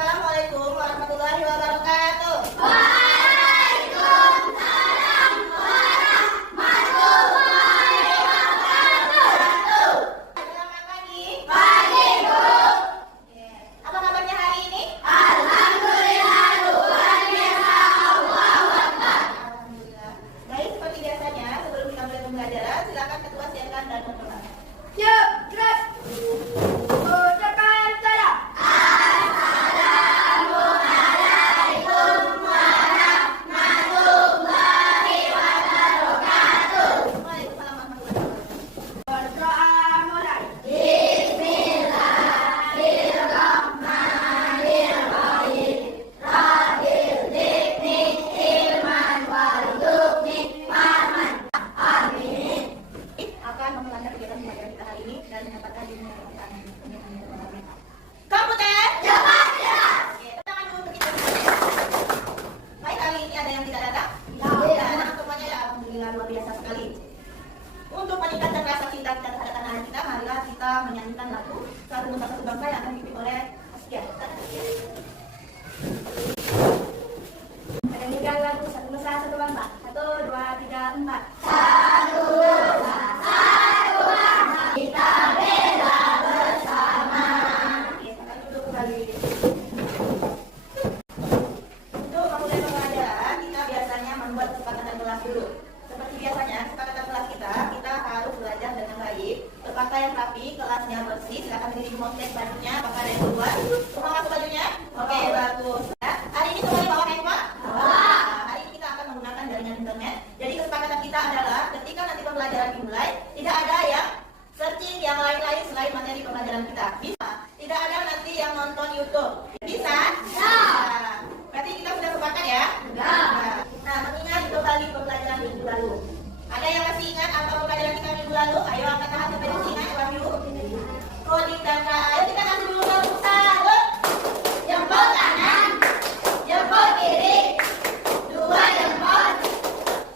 Assalamualaikum warahmatullahi wabarakatuh. Waalaikumsalam warahmatullahi wabarakatuh. Selamat pagi. Pagi, Guru. Apa kabarnya hari ini? Alhamdulillah, luar biasa. Allahu Akbar. Alhamdulillah. Baik, seperti biasanya sebelum kita mulai pembelajaran, silakan ketua siapkan dan berdoa. Siap, gerak. Ucapkan salam. Assalamualaikum warahmatullahi wabarakatuh. Waalaikumsalam warahmatullahi wabarakatuh. Berdoa mulai. Bismillahirrahmanirrahim. Rabbil zidni ilman warzuqni fahman. Amin. Akan memulai kegiatan pembelajaran kita hari ini dan mendapatkan ilmu yang komputer. Cepat gerak. Tangan dulu untuk kita. Baik, kali ini ada yang tidak datang? Ya. Anak semuanya ya, alhamdulillah luar biasa sekali. Untuk meningkatkan rasa cinta kita terhadap tanah kita, marilah kita menyanyikan lagu Satu Nusa Satu Bangsa yang akan dipimpin oleh Askia. Ada tiga lagu Satu Nusa Satu Bangsa. 1, 2, 3, 4. Kita bela bersama. Oke, kita duduk kembali. Untuk memulai pembelajaran, kita biasanya membuat kesepakatan kelas dulu. Seperti biasanya, kesepakatan kelas kita harus belajar dengan baik, berpakaian rapi, kelasnya bersih. Silakan berdiri mengcek bajunya, apakah ada yang keluar. Semua masuk bajunya? Oke, bagus. Ya. Hari ini semuanya bawa handphone? Nah, hari ini kita akan menggunakan jaringan internet. Jadi kesepakatan kita adalah ketika nanti pembelajaran dimulai, tidak ada yang searching yang lain-lain selain materi pembelajaran kita. Bisa? Tidak ada nanti yang nonton YouTube. Bisa? Nah, berarti kita sudah sepakat ya? Nah, mengingat kembali pembelajaran minggu lalu. Ada yang masih ingat apa pembelajaran kita minggu lalu? Ayo angkat tangan sampai di sini, Wahyu. Coding data. Ayo kita kasih dulu tepuk tangan. Jempol kanan, jempol kiri, 2 jempol.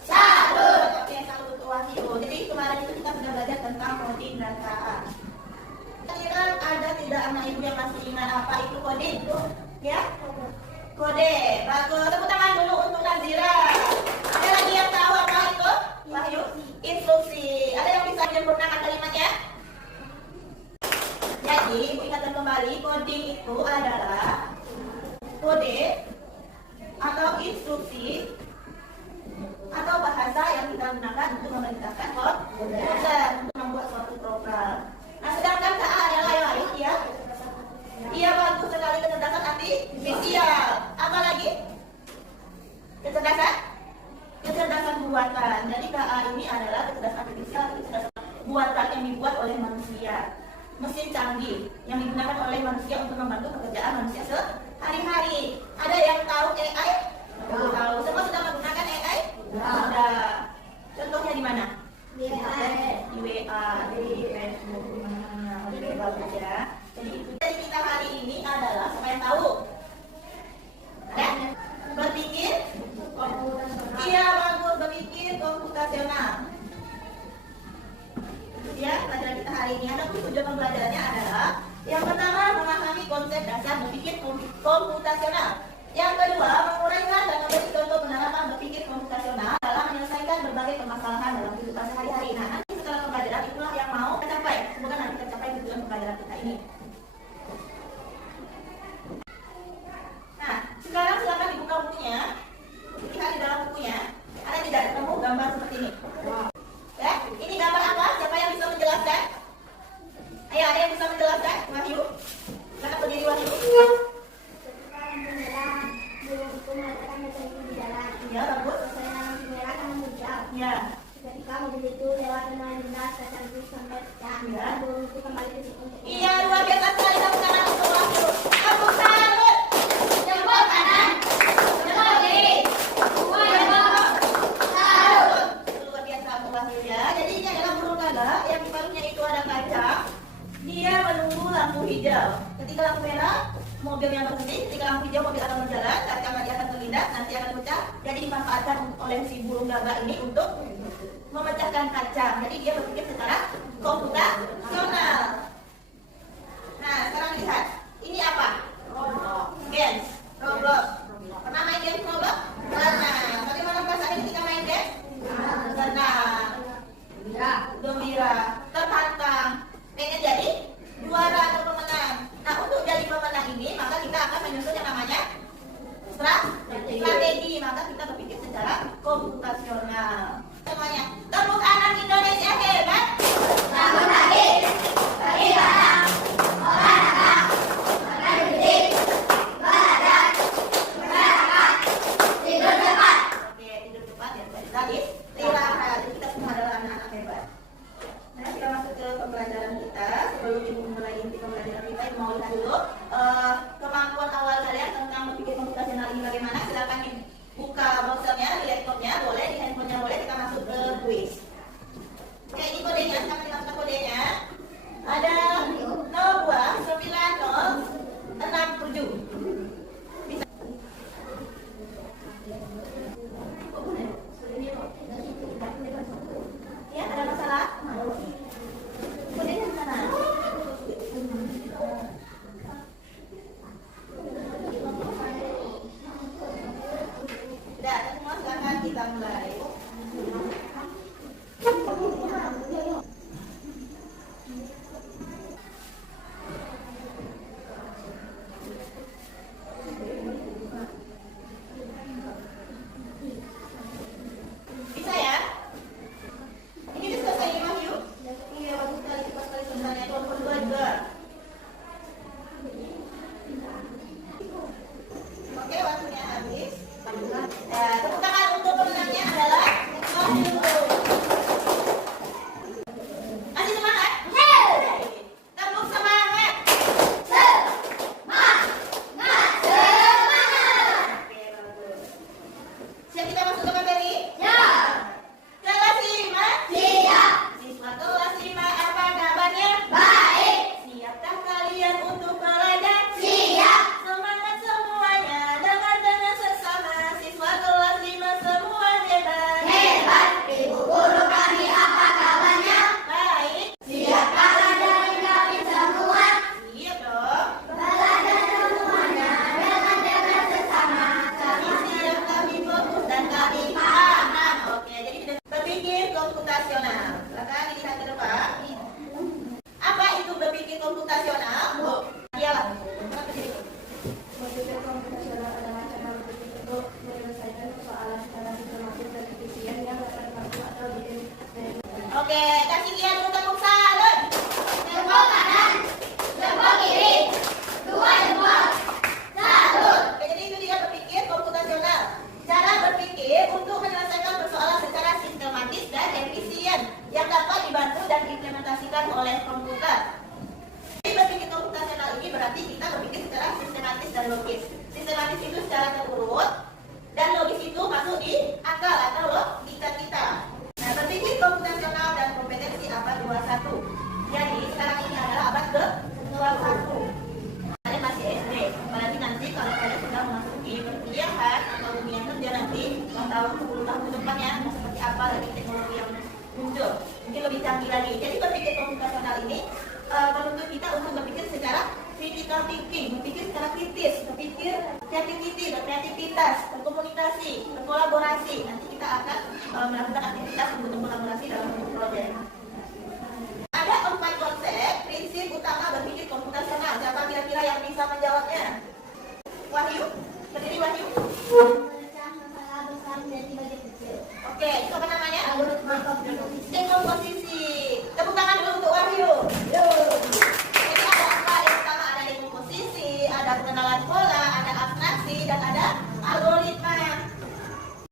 Salut. Oke, salut untuk Wahyu. Jadi kemarin itu kita sudah belajar tentang coding data. Kira ada tidak anak ibu yang masih ingat apa itu coding? Ya? Kode. Bagus. Tepuk tangan dulu untuk Nazira. Ada lagi yang tahu apa itu? Wahyu? Instruksi. Ada yang bisa menyempurnakan kalimatnya? Jadi, ingatkan kembali, coding itu adalah kode atau instruksi atau bahasa yang kita gunakan untuk memerintahkan komputer untuk membuat suatu program. Nah, sedangkan KA adalah yang lain, ya. Iya, bagus sekali, kecerdasan artifisial. Apa lagi? Kecerdasan? Kecerdasan buatan. Jadi KA ini adalah kecerdasan artifisial, kecerdasan buatan yang dibuat oleh manusia. Mesin canggih yang digunakan oleh manusia untuk membantu pekerjaan manusia sehari-hari. Ada yang tahu AI? Tahu. Semua sudah menggunakan AI? Sudah. Contohnya di mana? Di WA, di Facebook. Oke, bagus ya. Jadi kita hari ini adalah siapa yang tahu? Ada? Berpikir? Iya, bagus. Berpikir komputasional. Ya, pelajaran kita hari ini ada tujuan pembelajarannya adalah yang pertama memahami konsep dasar berpikir komputasional. Yang kedua, menguraikan dan memberi contoh penerapan berpikir komputasional dalam menyelesaikan berbagai permasalahan dalam kehidupan sehari-hari. Nah, nanti setelah pembelajaran itulah yang mau tercapai. Semoga nanti tercapai tujuan pembelajaran kita ini. Nah, sekarang silakan dibuka bukunya. Lihat di dalam bukunya. Ada tidak ketemu gambar seperti ini? Ya, ini gambar apa? Siapa yang bisa menjelaskan? Ayo, ada yang bisa menjelaskan? Wahyu? Silakan berdiri, Wahyu. Ya, bagus. Ya. Ketika mobil itu lewat dengan dinas sekaligus sampai pecah, lalu itu kembali ke situ. Iya, luar biasa sekali. Tepuk tangan untuk Wahyu. Tepuk tangan. Jempol kanan, jempol kiri, 2 jempol. Salut. Luar biasa untuk Wahyu ya. Jadi ini adalah burung gagak yang di paruhnya itu ada kaca. Dia menunggu lampu hijau. Ketika lampu merah, mobilnya berhenti. Ketika lampu hijau, mobil akan berjalan. Kaca dia akan terlindas, nanti akan pecah. Jadi dimanfaatkan oleh si burung gagak ini untuk memecahkan kaca. Jadi dia berpikir secara komputasional. Nah, sekarang lihat. Ini apa? Games, Roblox. Pernah main game Roblox? Pernah. Bagaimana perasaan ketika main game? Senang, gembira, tertantang, pengen jadi juara atau pemenang. Nah, untuk jadi pemenang ini, maka kita akan menyusun yang namanya strategi. Maka kita berpikir secara komputasional. Semuanya, tepuk tangan Indonesia hebat. Selamat pagi. Bagi anak, olahraga, makan didik, belajar, masyarakat, tidur cepat. Oke, tidur cepat ya. Tadi, istirahat. Kita semua adalah anak-anak hebat. Nah, kita masuk ke pembelajaran kita. Sebelum ibu mulai inti pembelajaran kita, ibu mau lihat dulu kemampuan awal kalian tentang berpikir komputasional ini bagaimana. Silakan buka browsernya, di laptopnya boleh, di handphonenya boleh. Kita masuk ke quiz. Oke, ini kodenya, kita dimasukkan kodenya. Ada 029067. Bisa. Ya, ada masalah? Kodenya di sana. Sudah, semua silakan kita mulai. Bisa ya? Ini sudah selesai Mas Yu? Iya, bagus sekali, cepat sekali sebenarnya. Tuan kedua juga. Oke, waktunya habis. Tepuk tangan untuk pemenangnya adalah Wahyu. Masih semangat? Tepuk semangat. Oke, bagus. Siap kita masuk ke materi? Kelas 5? Siap. Siswa kelas 5, apa kabarnya? Baik. Siapkah kalian untuk belajar? Siap. Semangat semuanya, dengan sesama. Siswa kelas 5 semua hebat. Hebat. Ibu guru kami apa kabarnya? Baik. Siapkah adik kami semua? Siap dong. Belajar semuanya, dengan sesama. Kami siap, kami fokus, dan kami paham. Oke, jadi kita berpikir komputasional. Silakan dilihat ke depan. Apa itu berpikir komputasional? Dialah. Berpikir komputasional adalah cara berpikir untuk menyelesaikan persoalan secara sistematis dan efisien yang dapat mampu atau Oke, kasih lihat untuk tepuk salun. Jempol kanan, jempol kiri, dua jempol. Salun. Oke, jadi itu dia berpikir komputasional. Cara berpikir untuk menyelesaikan persoalan secara sistematis dan efisien yang dapat dibantu dan diimplementasikan oleh komputer. Jadi berpikir komputasional ini berarti kita berpikir secara sistematis dan logis. Sistematis itu secara terurut dan logis itu masuk di akal atau logika kita. Nah, berpikir komputasional dan kompetensi abad 21. Jadi sekarang ini adalah abad ke-21. Kalian masih SD. Apalagi nanti kalau kalian sudah memasuki perkuliahan atau dunia kerja nanti, yang tahun 10 tahun ke depannya seperti apa lagi teknologi yang muncul, mungkin lebih canggih lagi. Jadi berpikir komputasional ini menuntut kita untuk berpikir secara critical thinking, berpikir secara kritis, berpikir berkreativitas, berkomunikasi, berkolaborasi. Nanti kita akan melakukan aktivitas untuk kolaborasi dalam bentuk proyek. Ada 4 konsep prinsip utama berpikir komputasional. Siapa kira-kira yang bisa menjawabnya? Wahyu? Berdiri Wahyu? memecah masalah besar menjadi bagian kecil. Oke, itu apa namanya? Dekomposisi. Tepuk tangan dulu untuk Wahyu. Jadi ada apa? Yang pertama ada dekomposisi, ada pengenalan pola, ada abstraksi, dan ada algoritma.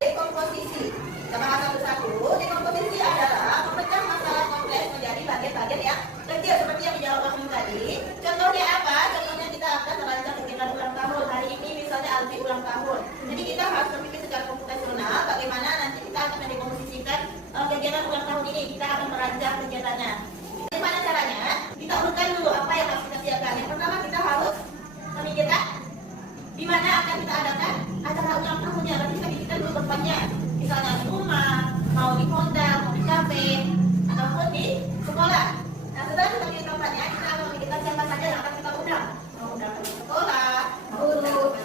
Dekomposisi. Kita bahas satu-satu. Dekomposisi adalah memecah masalah kompleks menjadi bagian-bagian yang kecil seperti yang dijawab Wahyu tadi. Contohnya apa? Contohnya kita akan merancang kegiatan ulang tahun. Hari ini misalnya Alfi ulang tahun. Jadi kita harus berpikir secara komputasional bagaimana nanti kita akan mendekomposisikan kegiatan ulang tahun ini. Kita akan merancang kegiatannya. Bagaimana caranya? Kita urutkan dulu apa yang harus kita siapkan. Yang pertama kita harus memikirkan di mana akan kita adakan acara ulang tahunnya. Nanti kita pikirkan dulu tempatnya. Misalnya di rumah, mau di hotel, mau di kafe, ataupun di sekolah. Nah, setelah kita pilih tempatnya, kita akan memikirkan siapa saja yang akan kita undang. Mau undang ke sekolah, guru,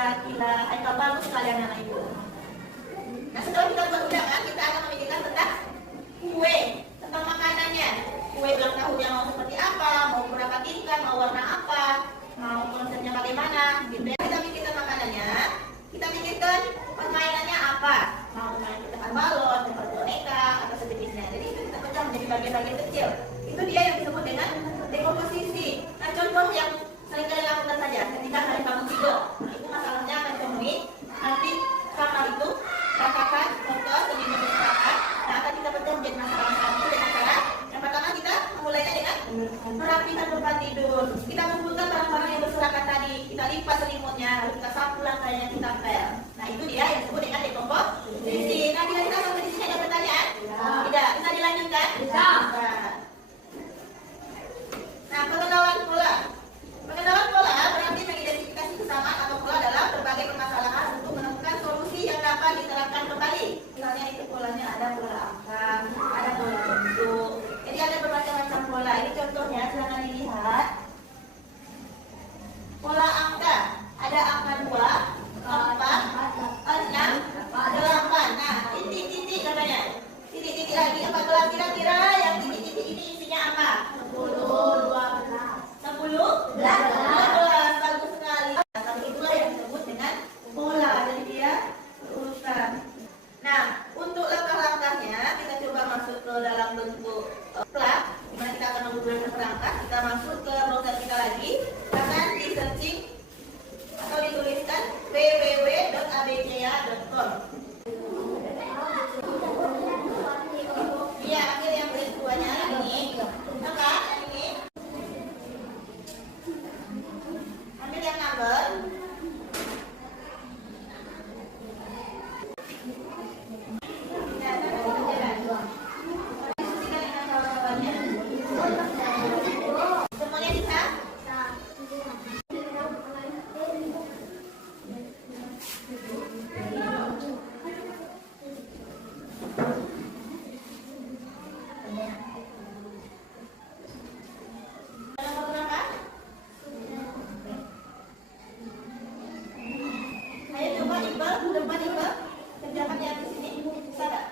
Buya, Kila, Aikal, bagus kalian anak itu. Nah, setelah kita buat undangan, kita akan memikirkan tentang kue, tentang makanannya. Kue ulang tahun yang mau seperti apa, mau berapa tingkat, mau warna apa, mau konsepnya bagaimana, gitu ya. Kita pikirkan makanannya, kita pikirkan permainannya apa. Mau main pecahan balon, seperti boneka, atau sejenisnya. Jadi itu kita pecah menjadi bagian-bagian kecil. Itu dia yang disebut dengan dekomposisi. Nah, contoh yang sering kalian lakukan saja ketika kalian bangun tidur. Nah, itu masalahnya akan ditemui nanti kamar itu ratakan, kotor, sedikit berserakan. Nah, akan kita pecah menjadi masalah-masalah itu dengan cara yang pertama kita memulainya dengan merapikan tempat tidur. Kita kumpulkan barang-barang yang berserakan tadi, kita lipat selimutnya, lalu kita sapu lantainya, kita pel. Nah, itu dia yang disebut dengan dekomposisi. Nah, kira-kira sampai di sini ada pertanyaan? Tidak. Bisa dilanjutkan? Bisa. Nah, pengenalan pola. Pengenalan pola berarti mengidentifikasi kesamaan atau pola dalam berbagai permasalahan untuk menemukan solusi yang dapat diterapkan kembali. Misalnya itu polanya ada pola angka, ada pola bentuk. Jadi ada bermacam-macam pola. Ini contohnya, silakan dilihat. Pola angka, ada angka 2, 4, 6, 8. Nah, titik-titik namanya. Titik-titik lagi. Apakah kira-kira yang titik-titik ini isinya apa? 10, 12, bagus sekali. Tapi itulah yang disebut dengan pola. Jadi dia urutan. Nah, untuk langkah-langkahnya kita coba masuk ke dalam bentuk plug, dimana kita akan menggunakan perangkat. Kita masuk ke browser kita lagi, akan di searching atau dituliskan www.abca.com. Iya, ambil yang keduanya ini. Maka ini ambil yang number. Semuanya bisa? Nomor berapa? Ayo coba Iqbal, depan Iqbal. Kerjakan yang di sini. Bisa nggak?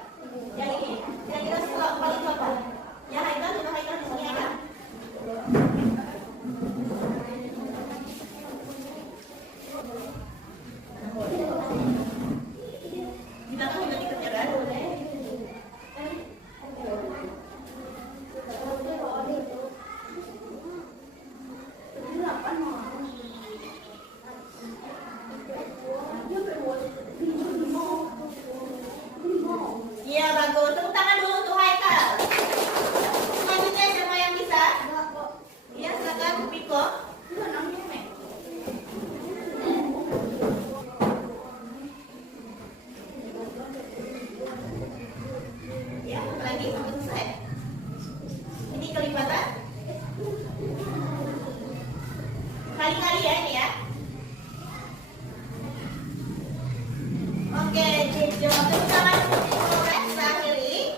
Yang ini. Kira-kira setelah paling apa? Ya Haikal, coba Haikal di sini ada. Di belakang juga dikerjakan. Iya bagus, tepuk tangan dulu untuk Haikal. Selanjutnya siapa yang bisa? Iya silakan Piko. Ya lagi sampai selesai. Ini kelipatan. Kali-kali ya ini ya. Oke, Jejo, tepuk tangan untuk progres akhiri.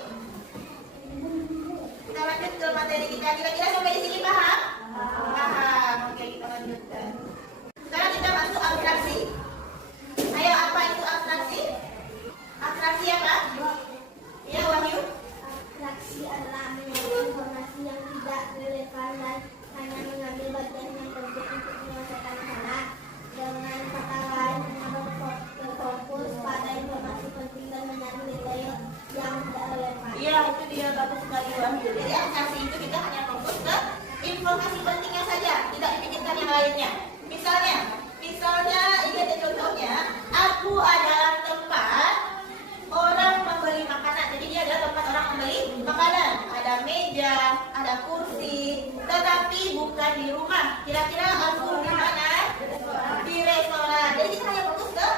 Kita lanjut ke materi kita. Kira-kira sampai di sini paham? Paham. Oke, kita lanjutkan. Sekarang kita masuk abstraksi. Ayo, apa itu abstraksi? Abstraksi apa? Ya, Wahyu. Abstraksi adalah menyampaikan informasi yang tidak relevan dan hanya mengambil bagian yang penting untuk menyelesaikan masalah. Dengan kata lain, berfokus pada informasi penting dan mencari detail yang tidak relevan. Iya, itu dia bagus sekali Wahyu. Jadi abstraksi itu kita hanya fokus ke informasi pentingnya saja, tidak dipikirkan yang lainnya. Misalnya ini ada contohnya. Aku adalah tempat orang membeli makanan. Jadi dia adalah tempat orang membeli makanan. Ada meja, ada kursi, tetapi bukan di rumah. Kira-kira aku di mana? Di restoran. Jadi kita hanya fokus ke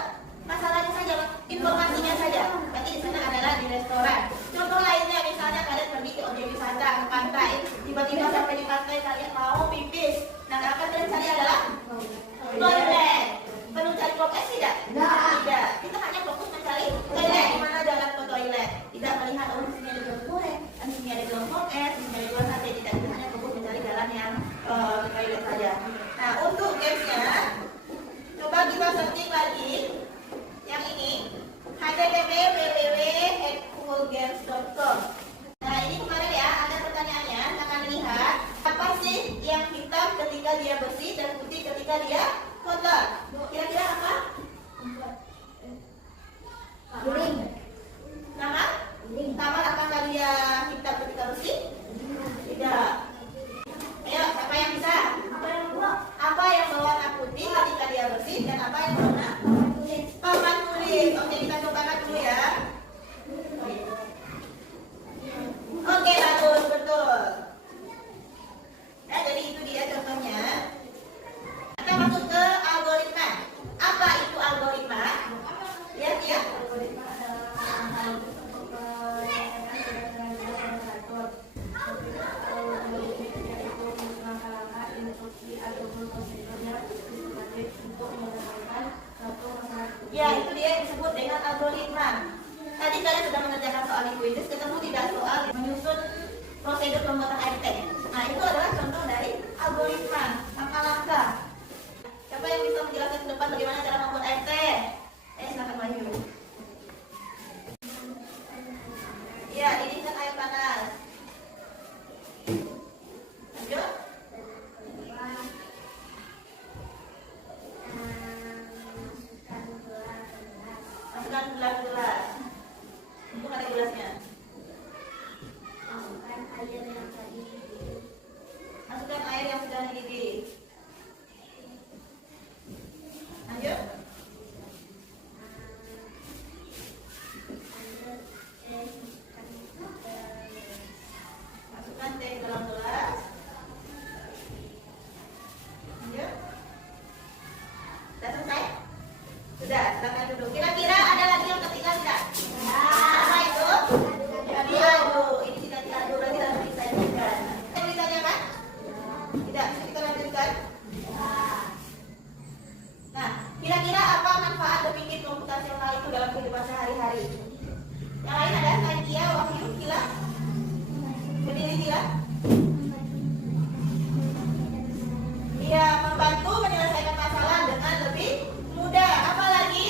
masalahnya saja, informasinya saja. Berarti di sana adalah di restoran. Contoh lainnya misalnya kalian pergi ke objek wisata, ke pantai. Tiba-tiba sampai di pantai kalian mau pipis. Nah, yang akan kalian cari adalah toilet. Perlu cari podcast tidak? Tidak. Kita hanya fokus mencari toilet. Di mana jalan ke toilet? Tidak melihat oh di sini ada jalan goreng, di sini ada jalan podcast, di sini ada jalan sate. Tidak. Kita hanya fokus mencari jalan yang ke toilet saja. Nah, searching lagi yang ini http://www.fullgames.com. Nah, ini kemarin ya ada pertanyaannya, akan lihat apa sih yang hitam ketika dia bersih dan putih ketika dia kotor. Kira-kira apa? Guling. Nama? Kamar apakah dia hitam ketika bersih? Tidak. Ayo, siapa yang bisa? Apa yang berwarna putih ketika dia bersih dan apa yang berwarna paman kulit? Oke, kita cobakan dulu ya. Oke, bagus, betul. Nah, jadi itu dia contohnya. Kita masuk ke algoritma. Apa itu algoritma? Lihat ya. Ya, itu dia yang disebut dengan algoritma. Tadi kalian sudah mengerjakan soal likuiditas, ketemu tidak soal menyusun prosedur pembuatan air teh. Nah, itu adalah contoh dari algoritma, langkah-langkah. Siapa yang bisa menjelaskan ke depan bagaimana cara membuat air teh? Silakan maju. Ya, ini kan air panas. Lanjut. Masukkan gelas-gelas. Untuk ada gelasnya. Masukkan air yang sudah dididih. Lanjut. Masukkan teh ke dalam gelas. Lanjut. Sudah selesai? Sudah, silakan duduk. Kira-kira ada lagi yang ketinggalan tidak? Apa itu? Diaduk. Ini tidak diaduk, berarti harus disajikan. Yang ditanyakan? Tidak, kita lanjutkan. Nah, kira-kira apa manfaat berpikir komputasional itu dalam kehidupan sehari-hari? Yang lain ada? Nadia, Wahyu, Kila? Berdiri Kila? Iya, membantu menyelesaikan masalah dengan lebih mudah. Apa lagi?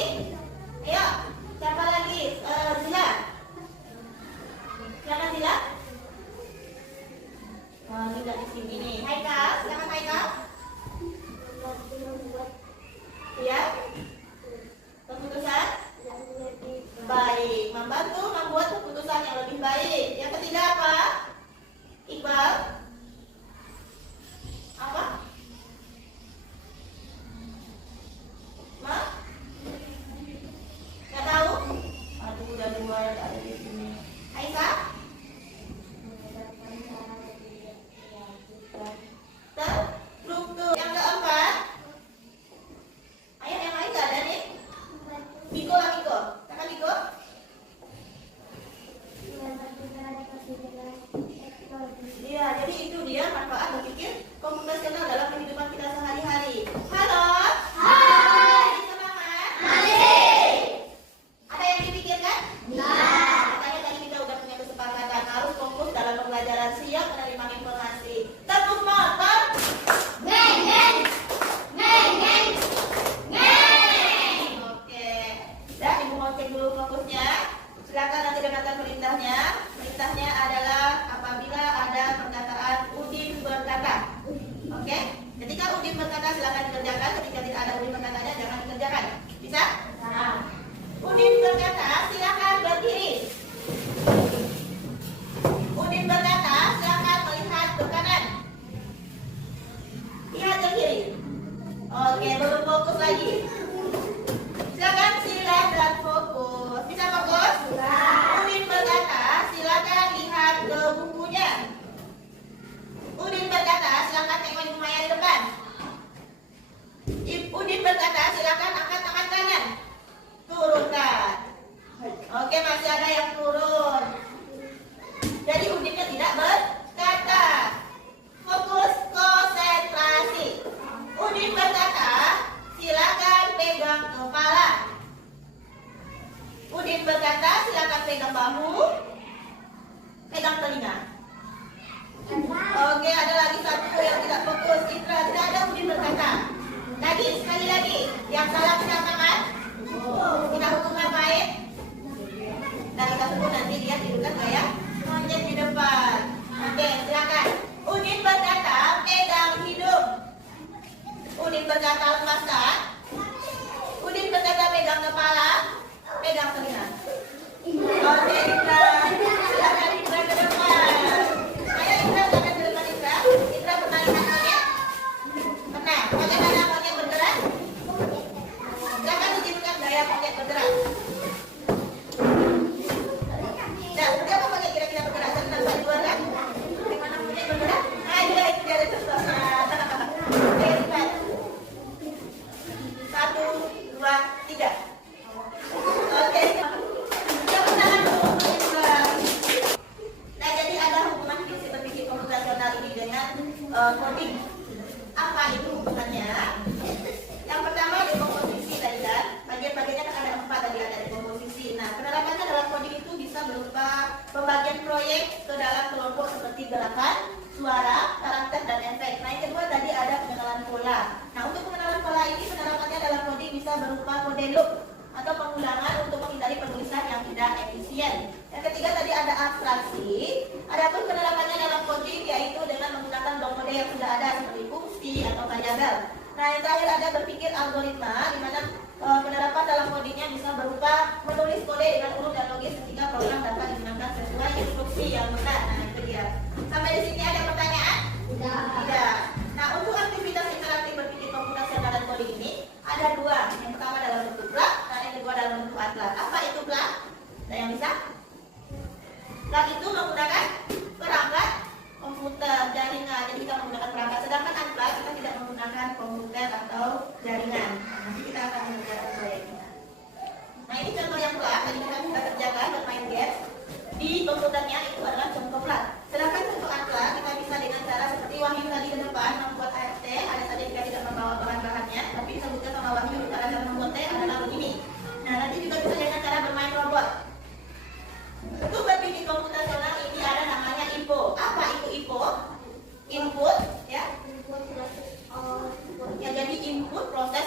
Ayo, siapa lagi? Zila. Silakan Zila. Oh, ini nggak di sini nih. Haikal, silakan Haikal. Iya. Keputusan? Baik. Membantu membuat keputusan yang lebih baik. Yang ketiga apa? Iqbal. Apa? Ma? Nggak tahu? Aduh, udah dua yang ada di sini. Aisyah? Terstruktur. Yang keempat? Ayo, yang lain nggak ada nih? Biko lah, Biko. Silakan Biko. Iya, jadi itu dia manfaat berpikir komputasional dalam kehidupan kita sehari-hari. Halo? Hai. Semangat? Masih. Ada yang dipikirkan? Makanya tadi kita udah punya kesepakatan harus fokus dalam pembelajaran, siap menerima informasi. Tepuk motor. Ngeng, ngeng. Ngeng, ngeng. Ngeng. Oke. Dan Ibu mau cek dulu fokusnya. Silakan nanti dengarkan perintahnya. Perintahnya adalah apabila ada perkataan Udin berkata. Oke? Ketika Udin berkata silakan dikerjakan. Ketika tidak ada Udin berkatanya jangan dikerjakan. Bisa? Udin berkata silakan berdiri. Udin berkata silakan melihat ke kanan. Lihat ke kiri. Oke, belum fokus lagi. Silakan silat dan fokus. Bisa fokus? Udin berkata silakan lihat ke bukunya. Udin berkata silakan tengok Ibu Maya di depan. Udin berkata silakan angkat tangan kanan. Turunkan. Oke, masih ada yang turun. Jadi Udinnya tidak berkata. Fokus, konsentrasi. Udin berkata silakan pegang kepala. Udin berkata silakan pegang bahu. Pegang telinga. Oke, ada lagi satu yang tidak fokus. Indra, tidak ada Udin berkata. Lagi, sekali lagi. Yang salah yang monyet bergerak? Nah, seperti apa monyet kira-kira bergerak? Senang saya luar kan? Bagaimana monyet bergerak? Nah, iya itu dia ada contohnya. Oke, cepat. 1, 2, 3. Oke. Tepuk tangan dulu untuk monyet bergerak. Nah, jadi ada hubungan prinsip berpikir komputasional ini dengan coding. Apa itu hubungannya? Yang pertama dekomposisi tadi kan, bagian-bagiannya kan ada 4 tadi, ada dekomposisi. Nah, penerapannya dalam coding itu bisa berupa pembagian proyek ke dalam kelompok seperti gerakan, suara, karakter, dan efek. Nah, yang kedua tadi ada pengenalan pola. Nah, untuk pengenalan pola ini penerapannya dalam coding bisa berupa kode loop atau pengulangan untuk menghindari penulisan yang tidak efisien. Yang ketiga tadi ada abstraksi. Adapun penerapannya dalam coding yaitu dengan menggunakan blok kode yang sudah ada seperti fungsi atau variabel. Nah, yang terakhir ada berpikir algoritma, di mana penerapan dalam codingnya bisa berupa menulis kode dengan urut dan logis sehingga program dapat digunakan sesuai instruksi yang benar. Nah, itu dia. Sampai di sini ada pertanyaan? Tidak. Nah, untuk aktivitas interaktif berpikir komputasional dan coding ini ada 2. Yang pertama dalam bentuk plug, dan yang kedua dalam bentuk unplug. Apa itu plug? Ada yang bisa? Plug itu menggunakan perangkat komputer, jaringan. Jadi kita menggunakan perangkat. Sedangkan unplug kita tidak menggunakan komputer atau jaringan. Nanti kita akan mengerjakan proyeknya. Nah, ini contoh yang plug. Tadi kita bisa kerjakan bermain game. Di komputernya itu adalah contoh plug. Sedangkan contoh unplug kita bisa dengan cara seperti Wahyu tadi ke depan membuat ART. Ada saja kita tidak membawa bahan-bahannya, tapi disebutkan sama Wahyu cara membuat T adalah begini. Nah, nanti juga bisa dengan cara bermain robot. Untuk berpikir komputasional ini ada namanya IPO. Apa itu IPO? Input, ya. Ya, jadi input, proses,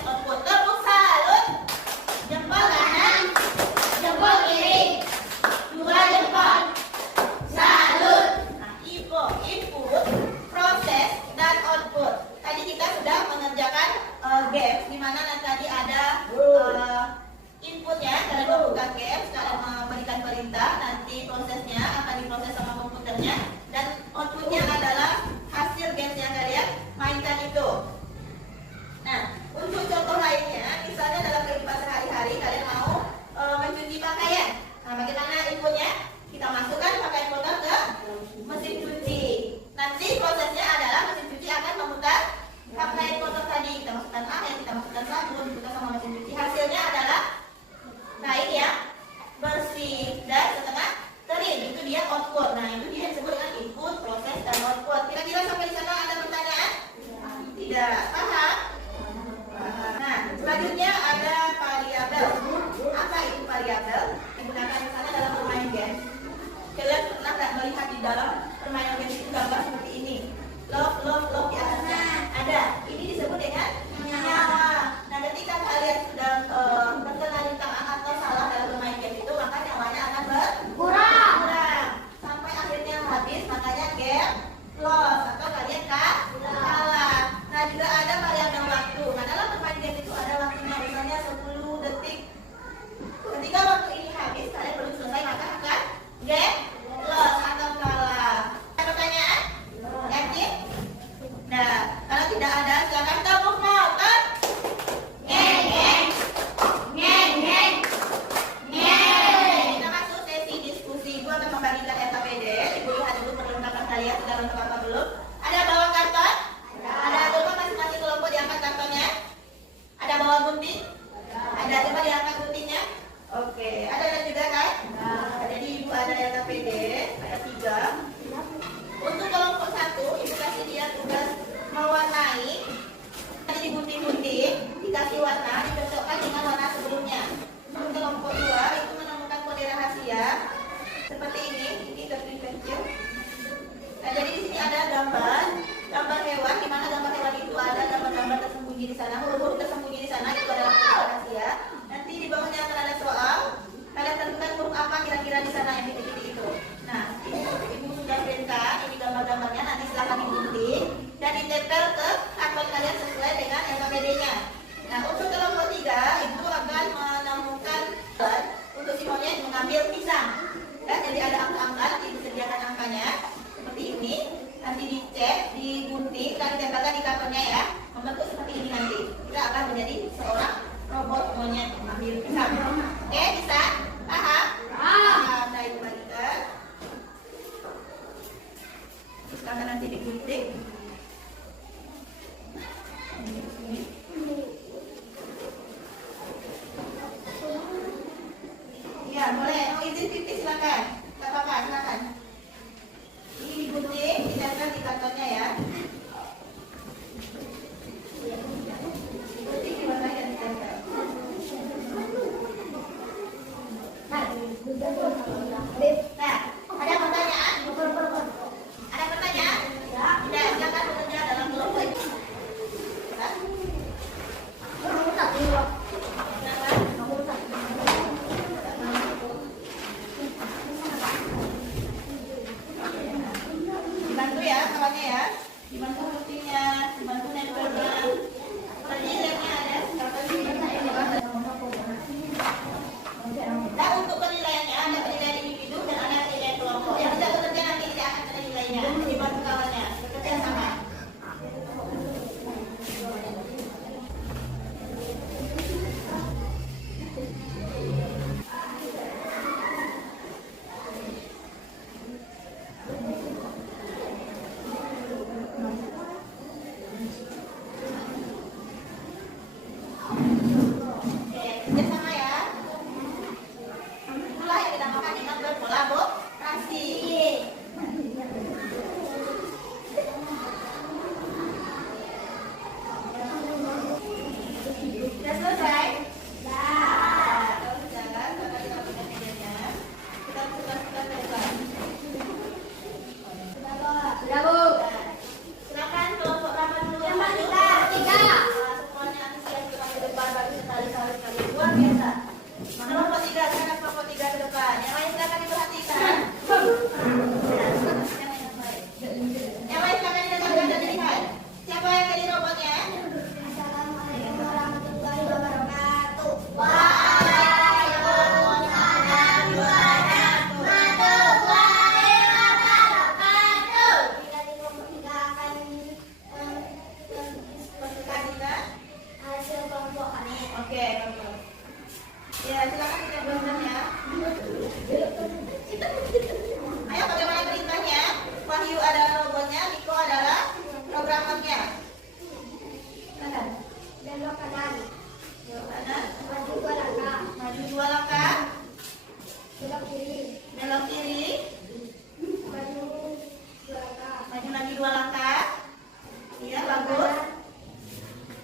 Oke, bisa? Paham? Paham. Nah, itu bagikan. Silakan nanti digunting. Ya, boleh. Mau izin pipis silakan. Enggak apa-apa, silakan. Ini digunting, ditempel di kantornya ya. Digunting di mana yang ditempel. Nah, ada pertanyaan? Ada pertanyaan? Tidak, silakan bekerja dalam kelompok. Ya. Dibantu ya kawannya ya, dibantu buktinya, dibantu nempelnya. Tadi lemnya ada, nah untuk penilaiannya ada penilaian individu dan ada penilaian kelompok. Yang tidak bekerja nanti tidak akan ada nilainya. Dibantu kawannya, bekerja sama. Oke, kerja sama ya. Itulah yang dinamakan dengan berkolaborasi. Sudah selesai? Nah, terus jalan sampai kita punya medianya. Kita tugas-tugas ke depan. Sudah, Bu. Silakan kelompok rapat dulu. Yang tiga. Semuanya nanti siap kita ke depan bagi sekali luar biasa. Kelompok 3, sekarang kelompok 3 ke depan. Yang lain silakan diperhatikan. Yang lain silakan didengarkan dan dilihat. Siapa yang jadi robotnya? Assalamualaikum warahmatullahi wabarakatuh. Kita di kelompok tiga akan Perhatikan. hasil kelompok kami. Oke, kamu. Ya, silakan kita belajar ya. Ayo, bagaimana perintahnya? Wahyu adalah robotnya, Niko adalah programmernya. Silakan. Belok kanan, Belok kanan, maju 2 langkah. maju 2 langkah, Belok kiri, belok kiri, maju 2 langkah. maju lagi 2 langkah. Iya, bagus.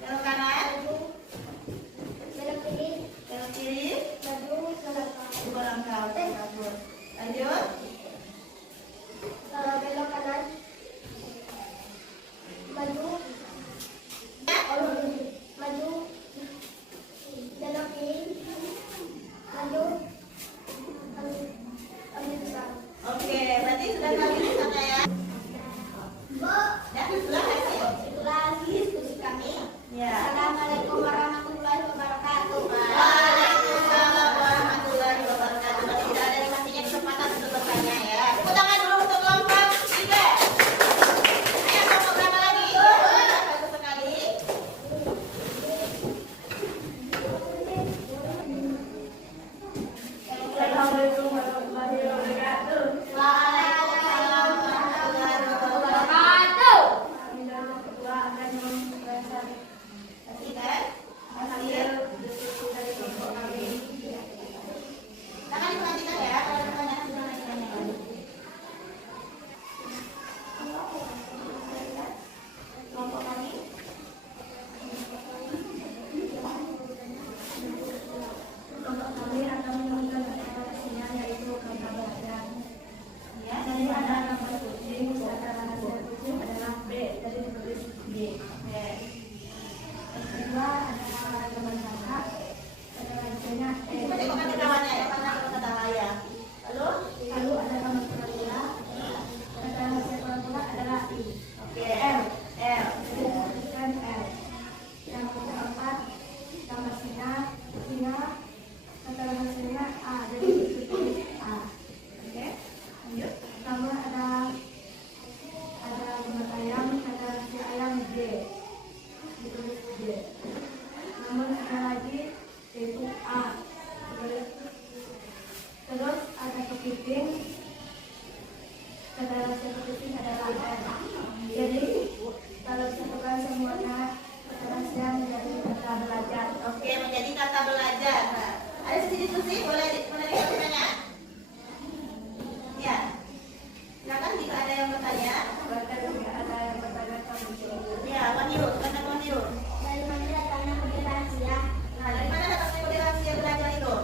Belok kanan, Belok kiri, belok kiri, maju 2 langkah. 2 langkah. Oke, bagus. Lanjut. Belok kanan, maju, maju, belok kiri, maju, ambil besar. Oke, berarti sudah kami lihatnya ya. Bu, Ya, itulah hasil. itulah hasil diskusi kami. Ya. Assalamualaikum warahmatullahi wabarakatuh. Waalaikumsalam warahmatullahi wabarakatuh. Kalau tidak ada yang masih kesempatan untuk bertanya ya. Tepuk tangan dulu untuk kelompok 3. Ayo kelompok berapa lagi? Bagus sekali. Assalamualaikum warahmatullahi wabarakatuh. Waalaikumsalam warahmatullahi wabarakatuh. Perhatikan hasil diskusi dari kelompok kami. Silakan diperhatikan ya, kalau ada pertanyaan silahkan ditanyakan. Kelompok kami. Kelompok kami akan menunjukkan sinyal diskusi, boleh bertanya? Ya. Silakan jika ada yang bertanya. Ya, Wahyu, silakan Wahyu. Dari mana datangnya kode rahasia? Nah, dari mana datangnya kode rahasia belajar itu?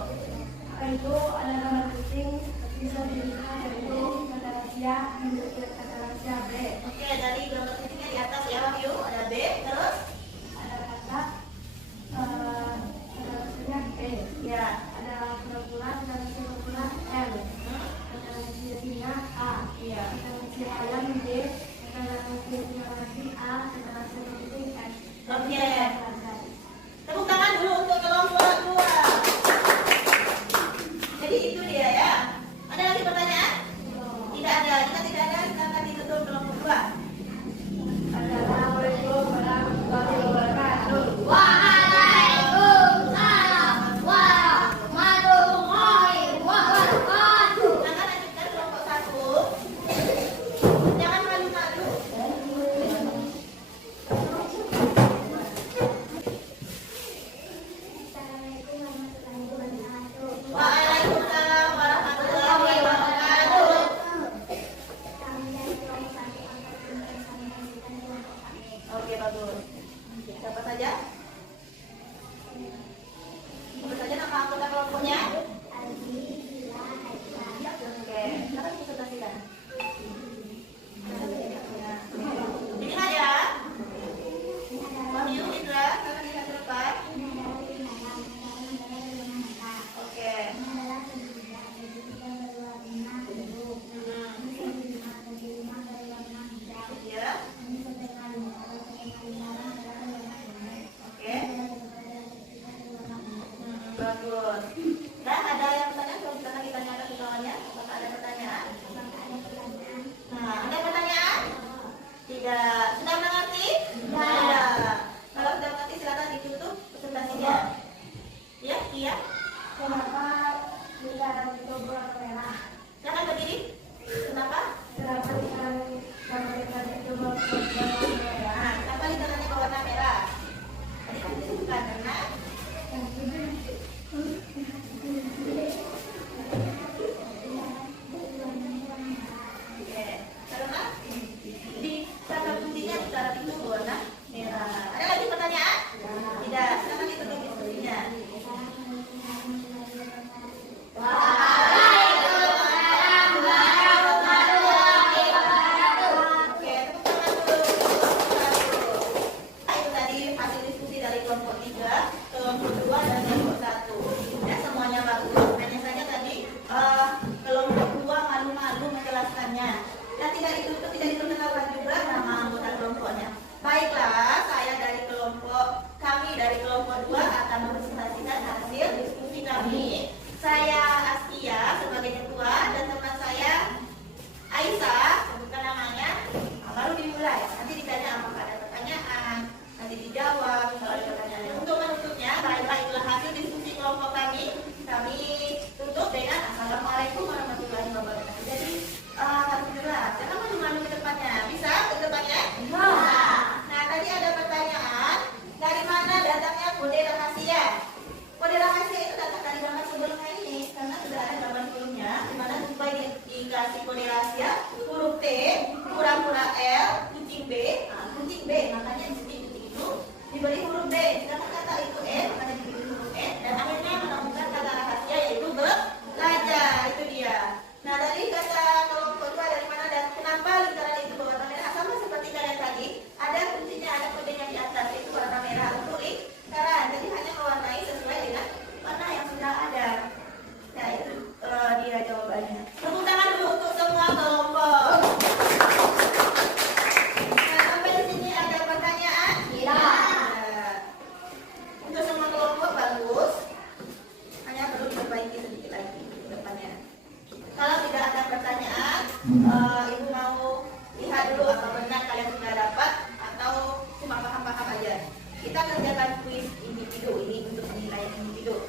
Itu adalah kucing bisa dilihat dari kata rahasia menurut kata rahasia B. Oke, dari gambar titiknya di atas ya Wahyu, ada B, terus Ada kata rahasianya B. ya. Ada pura-pura dan pura-pura L. Ada rahasianya A. Iya. Ada rahasia ayam D. Ada rahasia lagi A. Ada rahasia kucing S. Oke. Tepuk tangan dulu untuk kelompok 2. Jadi itu dia ya. Ada lagi pertanyaan? Tidak ada. Jika tidak ada, silakan ditutup kelompok 2. Assalamualaikum warahmatullahi wabarakatuh. Waalaikumsalam warahmatullahi wabarakatuh. Silakan lanjutkan kelompok 1. Jangan malu-malu. Assalamualaikum warahmatullahi wabarakatuh. Waalaikumsalam warahmatullahi wabarakatuh. Kami dari kelompok 1 angkatan bersama dengan kelompok kami. Oke, bagus. Siapa saja? Siapa saja nama anggota kelompoknya? Aldi, Bila, Aisyah. Oke, silakan dipresentasikan. Dilihat ya. Wahyu, Indra, silakan lihat ke depan. Ini adalah kebenaran, negara dengan mata. Oke. Ini adalah segitiga, segitiga berwarna biru. Ini segitiga, segitiga berwarna hijau. Ya. Ini setengah lingkaran, setengah lingkaran adalah berwarna kuning. Oke. Ini adalah segitiga berwarna biru. Bagus. Dan ada yang bertanya, kalau kita lagi tanyakan ke kawannya, apakah ada pertanyaan? Apakah ada pertanyaan? Nah, ada pertanyaan? Tidak. Sudah mengerti? Sudah. Tidak. Kalau sudah mengerti, silakan ditutup presentasinya. Ya, iya. Kenapa lingkaran itu berwarna merah? Silakan berdiri. Kenapa? Kenapa lingkaran itu berwarna merah? Nah, kenapa lingkarannya berwarna merah? Tadi kamu disebutkan karena oke. Karena di kata kuncinya lingkaran itu berwarna merah. Ada lagi pertanyaan? Tidak. Silakan ditutup diskusinya. Oke, tepuk tangan dulu. Itu tadi hasil diskusi dari kelompok 3, kelompok 2, dan kelompok 1. Ya, semuanya bagus. Hanya saja tadi kelompok 2 malu-malu menjelaskannya. Dan tidak dikenalkan juga nama anggota kelompoknya. Baiklah, saya dari kami dari kelompok 2 akan mempresentasikan hasil diskusi kami. Saya Askia sebagai ketua dan teman saya Aisyah, sebutkan namanya. Nah, baru dimulai. Nanti ditanya apakah ada pertanyaan, nanti dijawab kalau ada pertanyaan. Untuk menutupnya, baiklah itulah hasil diskusi kelompok kami. Kami tutup dengan Assalamualaikum warahmatullahi wabarakatuh. Jadi alhamdulillah, jangan malu-malu ke depannya. Bisa ke depannya? Nah, tadi ada pertanyaan, dari mana datangnya kode rahasia? Kode rahasia itu datang dari gambar sebelumnya ini, karena sudah ada gambar sebelumnya, di mana supaya dikasih kode rahasia huruf T, pura-pura L, kucing B, kucing B, makanya di sini kucing itu diberi huruf B. Sedangkan kata itu N, makanya diberi huruf N, dan akhirnya menemukan kata rahasia yaitu belajar. Itu dia. Nah, dari kata kelompok 2 dari mana dan kenapa lingkaran itu berwarna merah? Sama seperti kalian tadi, ada kuncinya, ada kodenya di atas, itu warna merah untuk lingkaran. Jadi hanya mewarnai sesuai dengan warna yang sudah ada. Nah, itu dia jawabannya. Tepuk tangan dulu untuk semua kelompok. Nah, sampai di sini ada pertanyaan? Tidak. Untuk semua kelompok bagus. Hanya perlu diperbaiki sedikit lagi ke depannya. Kalau tidak ada pertanyaan, Ibu mau lihat dulu apa benar kalian sudah dapat atau cuma paham-paham aja. Kita kerjakan kuis individu ini untuk menilai individu.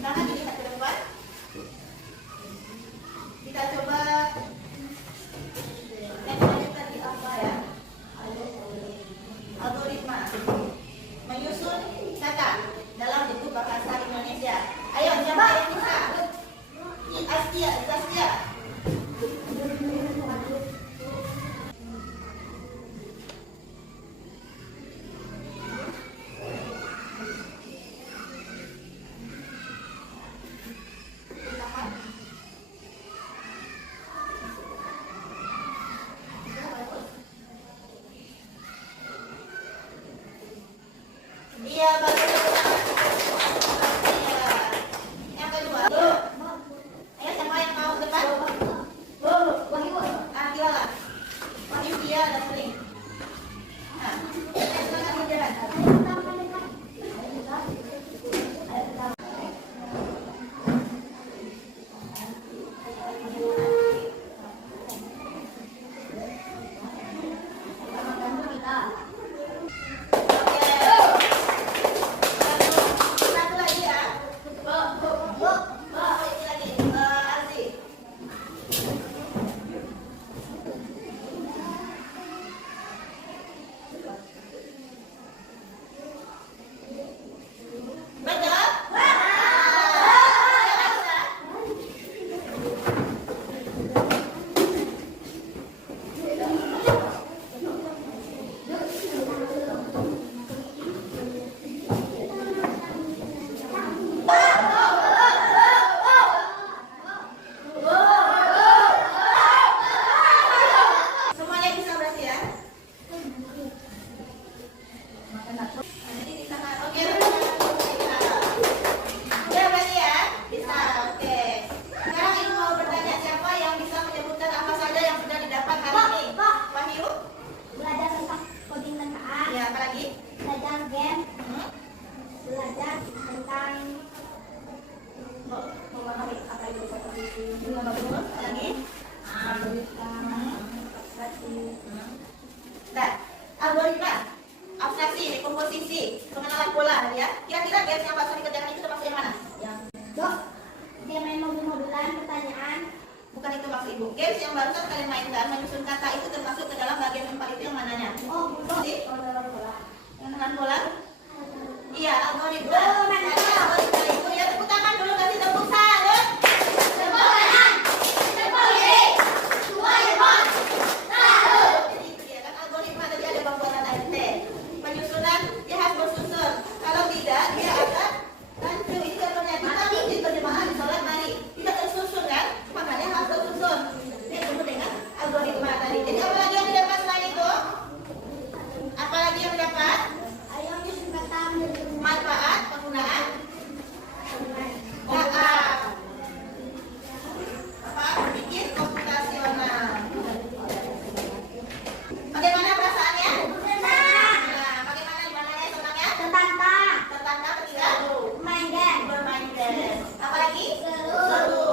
Silahkan dilihat ke depan. Kita coba metode tadi apa ya? Algoritma menyusun kata dalam bentuk bahasa Indonesia. Ayo, siapa yang Juga bagus. Lagi. Nah, algoritma, abstraksi, dekomposisi, pengenalan pola, ya. Kira-kira games yang bakal dikerjakan itu termasuk yang mana? Dok, dia main mobil-mobilan, pertanyaan. Bukan itu maksud ibu. Games yang barusan kalian mainkan menyusun kata itu termasuk ke dalam bagian 4 itu yang mananya? Oh, dok. Pengenalan pola? Iya, algoritma. Algoritma itu ya, tepuk tangan dulu, kasih tepuk tangan. Tepuk kanan, tepuk kiri, dua jempol, satu. Jadi itu dia kan algoritma tadi ada pembuatan ART. Penyusunan dia harus bersusun. Kalau tidak dia akan rancu. Ini contohnya kita di terjemahan di sholat mari tidak tersusun kan, makanya harus tersusun. Dia disebut dengan algoritma tadi. Jadi apa lagi yang didapat selain itu? Apa lagi yang didapat? Ayo menyusun kata menjadi Manfaat penggunaan data. Apa? Berpikir komputasional. Bagaimana perasaannya? Nah, bagaimana gimana senangnya? Tertantang, Tertantang ketika main game, bermain game. Apalagi? seru,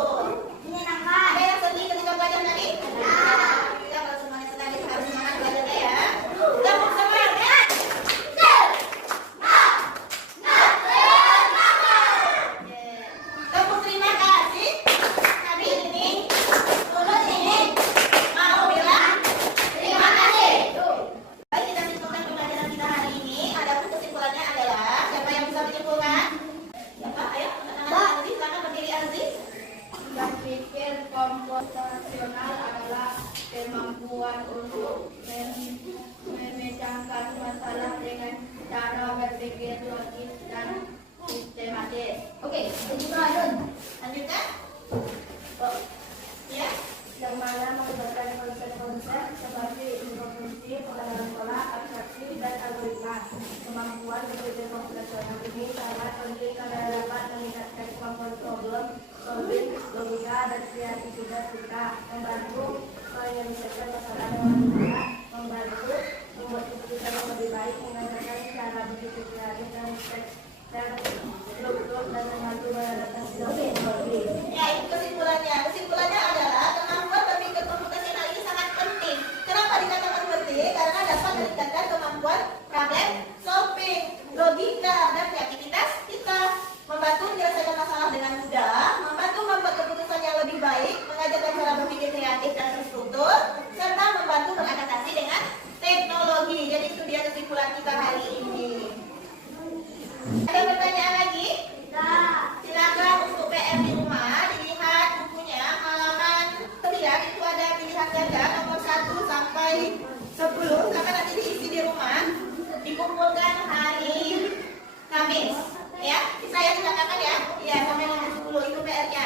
menyenangkan. Ada yang sedih ketika belajar tadi? Kita kalau semuanya sedang kita harus semangat belajarnya ya. Tepuk semangat. Tepuk terima kasih. Kami ini tulus ini mau bilang terima kasih. Baik, kita simpulkan pembelajaran kita hari ini. Adapun kesimpulannya adalah siapa yang bisa menyimpulkan? Siapa? Ayo, Aziz, silakan berdiri Aziz. Berpikir komputasional adalah kemampuan untuk memecahkan masalah dengan cara berpikir logis dan sistematis. Oke, begitu Adun. Lanjutkan. Oh, ya. Yang mana melibatkan konsep-konsep seperti introduksi, pengenalan pola, abstraksi, dan algoritma. Kemampuan berpikir komputasional ini sangat penting karena dapat meningkatkan kemampuan problem solving, logika, dan kreativitas kita, membantu menyelesaikan masalah dengan mudah, membantu membuat keputusan yang lebih baik, mengajarkan cara berpikir kreatif dan struktur, dan membantu beradaptasi dengan teknologi. Ya, itu kesimpulannya. Kesimpulannya adalah kemampuan berpikir komputasional ini sangat penting. Kenapa dikatakan penting? Karena dapat meningkatkan kemampuan problem solving, logika, dan kreativitas kita. Membantu menyelesaikan masalah dengan mudah, membantu membuat keputusan yang lebih baik, mengajarkan cara berpikir kreatif dan terstruktur, serta membantu beradaptasi dengan teknologi. Jadi itu dia kesimpulan kita hari ini. Ada pertanyaan lagi? Silakan untuk PR di rumah dilihat bukunya halaman 9 itu ada pilihan ganda nomor 1 sampai 10 karena nanti diisi di rumah dikumpulkan hari Kamis ya. Saya silakan ya. Ya sampai nomor 10 itu PR-nya.